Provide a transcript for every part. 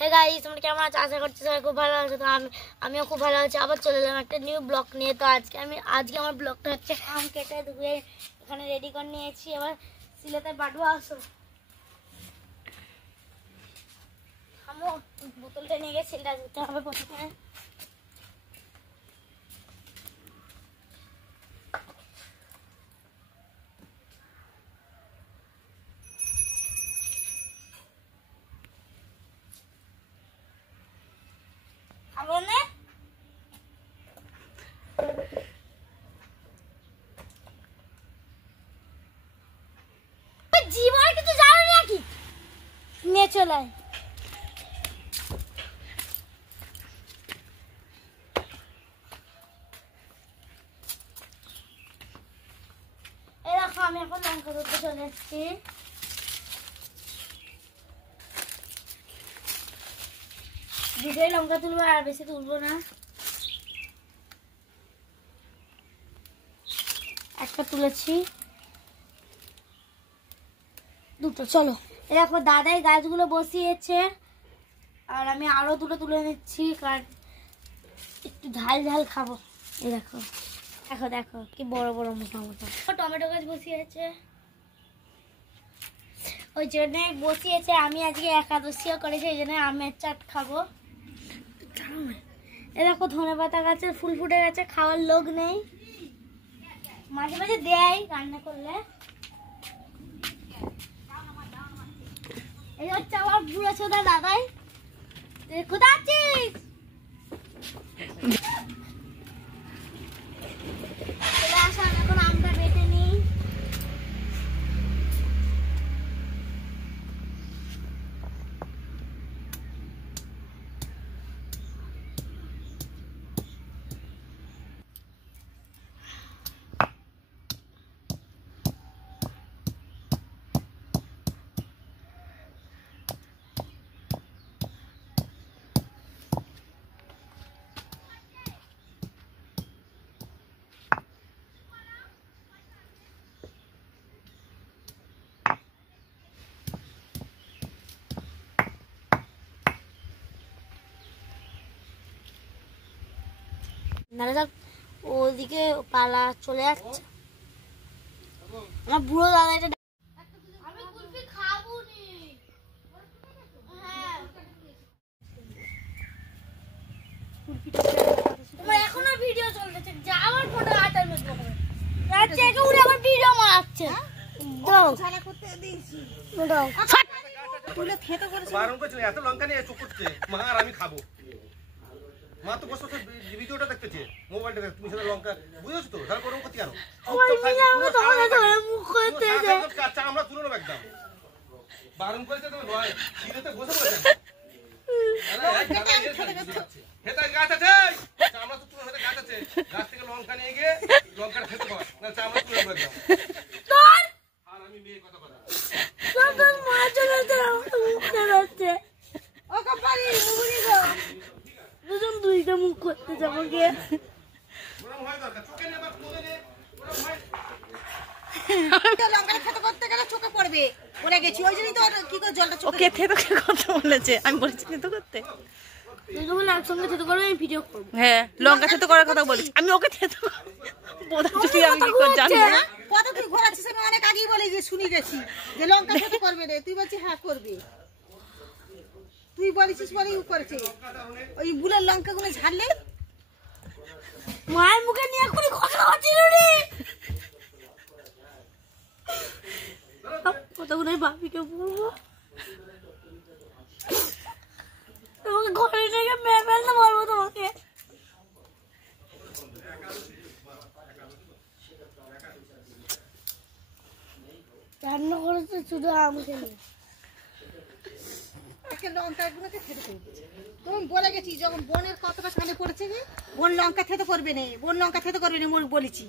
Hey guys, তোমরা কেমন আছো? আশা করছি সবাই খুব ভালো আছো। তো আমিও খুব ভালো আছি। আবার চলে এলাম একটা নিউ ব্লগ নিয়ে। তো আজকে আমার ব্লগটা হচ্ছে আম কেটে ধুয়ে এখানে রেডি করে নিয়েছি। এবার সিলেতে বাটবো। আসো, আমো বোতলটা নিয়ে গিয়ে সিলটা দিতে হবে প্রথমে। জীবন কিছু জানো নাকি? নিয়ে চলে আয়। এই দেখো, আমি এখন লঙ্কা ধরতে চলে এসেছি। দুটোই লঙ্কা তুলবো, আর বেশি তুলবো না। একটা তুলেছি, দুটো। চলো, এই দেখো দাদাই গাছগুলো বসিয়েছে, আর আমি আরো দুটো তুলে নিচ্ছি, কারণ একটু ঝাল ঝাল খাবো। এই দেখো দেখো দেখো কি বড় বড় মোটা মোটা টমেটো গাছ বসিয়েছে, ওই জন্য বসিয়েছে। আমি আজকে একাদশীও করেছি, এই জন্য আমের চাট খাবো। এই দেখো ধনেপাতা গাছের ফুল ফুটে গেছে, খাওয়ার লোক নেই, মাঝে মাঝে দেয় রান্না করলে। এই হচ্ছে আমার বুড়ো ছোটা দাদাই। কোথায় আছিস? চলে আসো, এখন আমটা বেটে নিই। ওদিকে পালা চলে যাচ্ছে। আমার বুড়ো দাদা এটা এখনো ভিডিও চলতেছে, যাওয়ার ফটো হাতের মধ্যে আমার ভিডিও মারাচ্ছে। এত লঙ্কা নিয়ে চুপ করছে মা, আর আমি খাবো। মা তো বসে ভিডিওটা দেখতেছে, মোবাইলটা তুমি সেটা লঙ্কা বুঝেছো তো, তাহলে গরম করতে কেন? আমরা তুলে নেবো একদম, বারণ করেছে তো নয়, সিঁড়িতে বসে পড়েছেন। গাছ আছে, আমরা তো তুলে গাছ আছে, গাছ থেকে লঙ্কা নিয়ে গিয়ে লঙ্কাটা খেতে পার না, আমরা তুলে নেবো একদম। আর আমি মেয়ে কথা বলা দুজন দুইটা মুখ করতে যাবো গিয়ে। হ্যাঁ, লঙ্কা থেতো করার কথা বলিস, আমি ওকে থেতো অনেক আগেই বলে যে শুনি গেছি যে লঙ্কা থেতো করবে রে, তুই বলছিস হ্যাঁ করবে। তুই বলেছিস বলেই করেছে। ওই বুলের লঙ্কা গুলো ঝাড়লে মায়ের মুখে নিয়ে এক্ষুনি কথা হচ্ছিল রে। কতগুলো বাপিকে বলবো, তোমাকে ঘরে থেকে মেয়ে ফেলতে বলবো তোমাকে। রান্না করেছে শুধু আমাকে নিয়ে। লঙ্কাগুলোকে থেতো করবে, তুমি বলে গেছি যখন বোনের কতটা সামনে পড়েছে যে বোন লঙ্কা থেতো করবে না, বোন লঙ্কা থেতো করবে না বলেছি।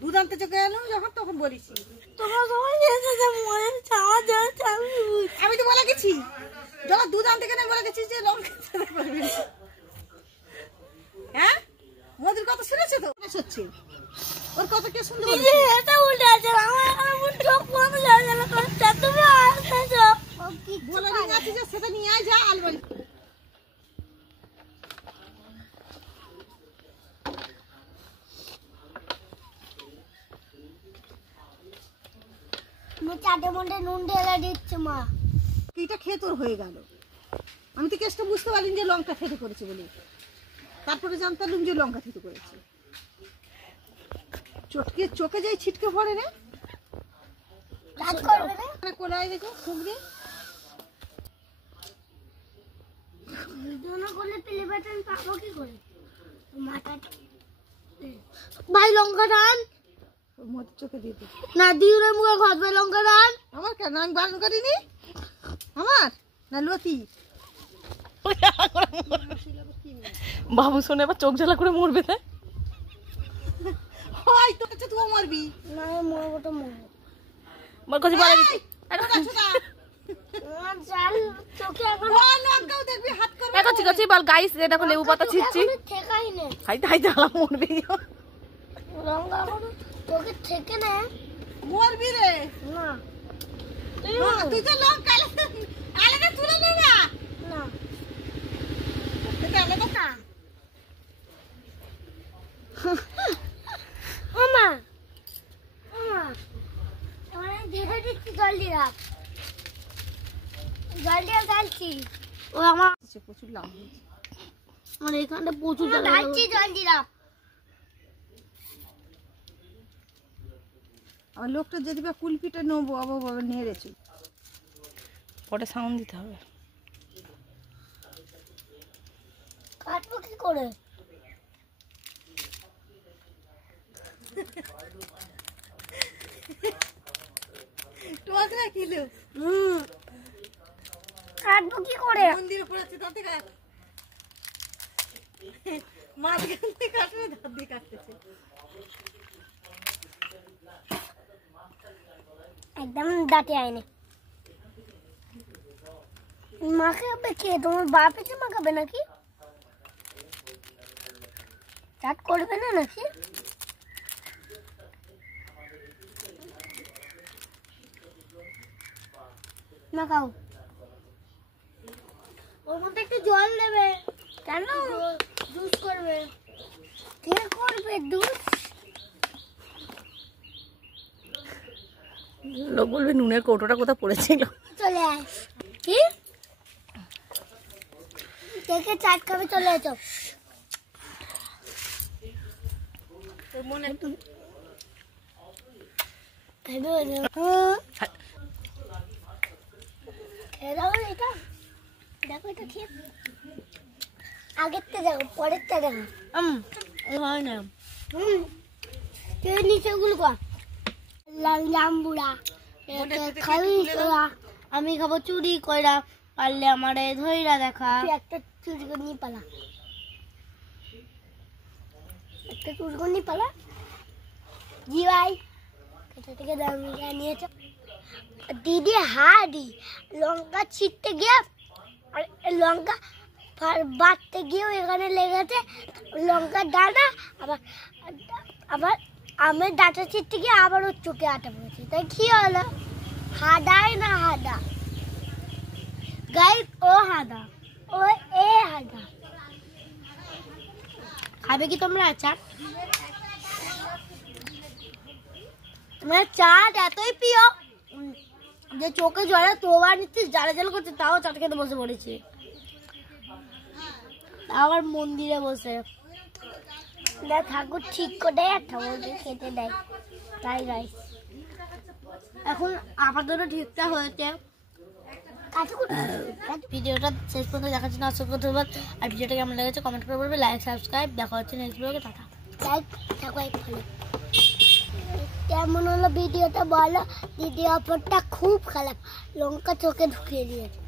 দুধ আনতে চোখে এলো যখন তখন বলেছি। আমি তো বলে গেছি যখন দুধ আনতে গেলে বলে গেছি যে লঙ্কা থেতো করবে না। হ্যাঁ, মোদির কথা শুনেছো তো? হচ্ছে ওর কথা কে শুনতে বলেছে? বলে নিয়ে আসি যে সেটা নিয়ে আয়, যা আলমারি চাটে মধ্যে নুন ঢেলে দিচ্ছে মা। এইটা খেয়ে তোর হয়ে গেল। আমি তো কেসটা বুঝতে পারিনি যে লঙ্কা খেতে করেছে বলে, তারপরে জানতাম যে লঙ্কা খেতে করেছে। চোখে যাই ছিটকে পড়ে রে, কাজ করবে না কোলায় দেখো ফুক দিয়ে। ভিডিও না করলে প্লে বাটন পাবো কি করে? মাথাটা ভাই লঙ্কা টান মত চোখে দিয়ে দে। না দিউরের মুখে ঘষবে লঙ্কা টান। আমার কেন আমি বারণ করিনি? আমার না লতি বাবু শোনে আবার চোখ জ্বালা করে মরবে না। হয় তো কাছে তুই মরবি না মরবো তো মরবো। বল কথা বলে দিচ্ছি। চোখে এখন লঙ্কাও দেখবি হাত করবে। দেখো ঠিক আছে বল গাইস, এই দেখো লেবু পাতা ছিচ্ছি। ঠেকাই নে খাইতে খাইতে আলা মরবে। লঙ্কা এখন তোকে ঠেকে না মরবি রে। না তুই তো লঙ্কা আলাদা তুলে নে না। না এটা আলাদা না। মামা মামা মানে দেখে দিচ্ছি জলদি রাখ জলদি ঢালছি। ও আমার প্রচুর লাভ হয়েছে। মানে এখানটা প্রচুর ঢালছি জলদি রাখ। আর লোকটা যদি বা কুলপিটা নেবো আবার নেড়েছে পরে সাউন্ড দিতে হবে। কাটবো কি করে? তোমাকে না কিলো কাটবো কি করে? মন্দিরে পড়েছে তাতে কাট মাঝখান থেকে কাটবে ধার দিয়ে কাটতেছে। একদম দাঁতে আয়নি মাখাবে কে? তোমার বাপ এসে মাখাবে নাকি? চাট করবে না নাকি? মাখাও। ওর মধ্যে একটু জল দেবে। কেন? জুস করবে। কে করবে জুস? লোক বলবে নুনের কৌটোটা কোথায় পড়েছিল। চলে আয়। কি? কে চাট খাবে চলে এসো। তোর মনে খেয়ে দাও এটা। দেখো এটা খেয়ে আগের তে দেখো পরের তে দেখো। হয় না। নিচে গুলো জাম্বুরা খাবি তোরা? আমি খাবো চুরি কইরা, পারলে আমারে ধইরা দেখা। একটা চুরি করে নিয়ে পালা, একটা চুরি করে নিয়ে পালা। জি ভাই কোথা থেকে নিয়েছ? দিদি হাড়ি লঙ্কা ছিটতে গিয়ে লঙ্কা বাটতে গিয়েও এখানে লেগেছে লঙ্কার ডাটা। আবার আবার আমের ডাটা ছিটতে গিয়ে আবার ওর চোখে আটা পড়েছে। তাই কি হলো? হাদাই না হাদা গাইস, ও হাদা ও এ হাদা। খাবে কি তোমরা আচার? তোমরা চাট এতই প্রিয় যে চোখে জলে তোবার নিচ্ছিস, জ্বালা জ্বালা করছে, তাও চাট খেতে বসে পড়েছি। আবার মন্দিরে বসে ঠাকুর ঠিক করে ঠাকুরকে খেতে দেয়। তাই গাইস এখন আপাতত ঠিকঠাক হয়েছে। ভিডিওটা শেষ পর্যন্ত দেখার জন্য অসংখ্য ধন্যবাদ। আর ভিডিওটা কেমন লেগেছে কমেন্ট করে বলবে, লাইক সাবস্ক্রাইব। দেখা হচ্ছে নেক্সট ভিডিওতে। টাটা। লাইক থাকো ভালো। কেমন হলো ভিডিওটা বলো? দিদি অপরটা খুব খারাপ, লঙ্কা চোখে ঢুকিয়ে দিয়েছে।